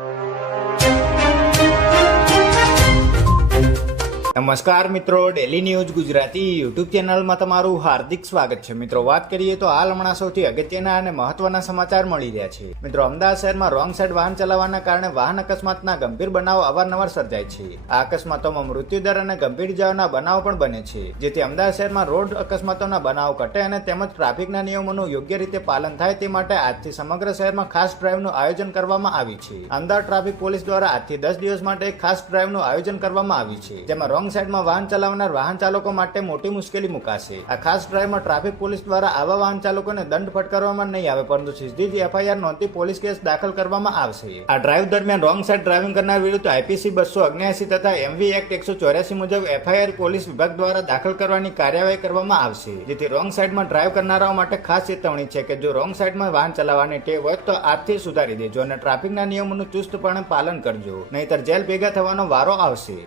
you. નમસ્કાર મિત્રો daily news Gujarati YouTube ચેનલમાં તમારું હાર્દિક સ્વાગત છે. મિત્રો, વાત કરીએ તો હાલ હમણાં સૌથી અગત્યના અને મહત્વના સમાચાર મળી રહ્યા છે. મિત્રો, અમદાવાદ શહેરમાં રોંગ સાઈડ વાહન ચલાવવાના કારણે વાહન અકસ્માતના ગંભીર બનાવો અવારનવાર સર્જાય છે. આ અકસ્માતોમાં મૃત્યુદર અને ગંભીર ઇજાઓના બનાવો પણ બને છે, જેથી અમદાવાદ શહેરમાં રોડ અકસ્માતોના બનાવો ઘટે અને તેમજ ટ્રાફિકના નિયમોનું યોગ્ય રીતે પાલન થાય તે માટે આજથી સમગ્ર શહેરમાં ખાસ ડ્રાઈવનું આયોજન કરવામાં આવ્યું છે. અમદાવાદ ટ્રાફિક પોલીસ દ્વારા આજથી દસ દિવસ માટે ખાસ ડ્રાઈવનું આયોજન કરવામાં આવ્યું છે, જેમાં રોંગ સાઈડમાં વાહન ચલાવનાર વાહન ચાલકો માટે મોટી મુશ્કેલી મુકાશે. આ ખાસ ડ્રાઈવમાં ટ્રાફિક પોલીસ દ્વારા આવા વાહન ચાલકોને દંડ ફટકારવામાં નહીં આવે, પરંતુ સીધી જ એફઆઈઆર નોંધી પોલીસ કેસ દાખલ કરવામાં આવશે. આ ડ્રાઈવ દરમિયાન રોંગ સાઈડ ડ્રાઇવિંગ કરનાર વિરુદ્ધ આઈપીસી બસો અગ્યાસી તથા એમવી એક્ટ એકસો ચોર્યાસી મુજબ એફઆઈઆર પોલીસ વિભાગ દ્વારા દાખલ કરવાની કાર્યવાહી કરવામાં આવશે. જેથી રોંગ સાઈડમાં ડ્રાઈવ કરનારાઓ માટે ખાસ ચેતવણી છે કે જો રોંગ સાઈડમાં વાહન ચલાવવાની ટેવ હોય તો આજથી સુધારી દેજો અને ટ્રાફિકના નિયમોનું ચુસ્તપણે પાલન કરજો. નહીતર જેલ ભેગા થવાનો વારો આવશે.